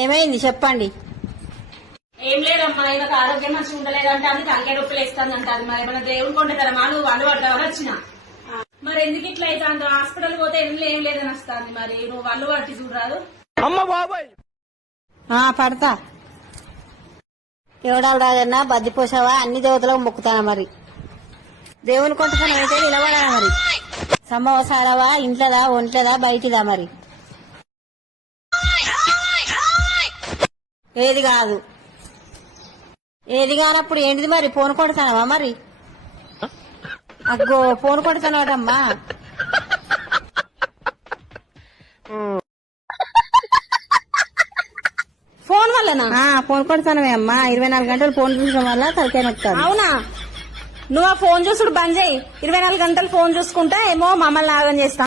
ఏమైంది చెప్పండి. ఏం లేదమ్మా, ఈయనకు ఆరోగ్యం మంచిగా ఉండలేదంటే అది తలకాయ నొప్పులు వేస్తుందంట. అది మరి ఏమైనా దేవుని కొంటారా మాలు వాళ్ళు పడతామని వచ్చిన. మరి ఎందుకు ఇట్లా అవుతుందో హాస్పిటల్ పోతే ఏం లేదని వస్తుంది. మరి నువ్వు వాళ్ళు పట్టి చూడరాదు. పడతా. ఎవడావిడన్నా బద్దిపోసావా అన్ని దేవతలకు మొక్కుతానా మరి. దేవుని కొంటుకొని అయితే నిలబడా మరి. సంభవసారావా ఇంట్లోదా ఒంట్లేదా బయటిదా మరి. ఏది కాదు. ఏది కానప్పుడు ఏంటిది మరి ఫోన్ కొడతానవా మరి. అగ్గో ఫోన్ కొడతానటమ్మా. ఫోన్ వల్లనా? ఫోన్ కొడతానవే అమ్మా. 24 గంటలు ఫోన్ చూసడం వల్ల తలకాయ నొక్కుతాను. అవునా? నువ్వు ఆ ఫోన్ చూసుడు బంద్ చేయి. 24 గంటలు ఫోన్ చూసుకుంటా ఏమో మమ్మల్ని ఆగం చేస్తా.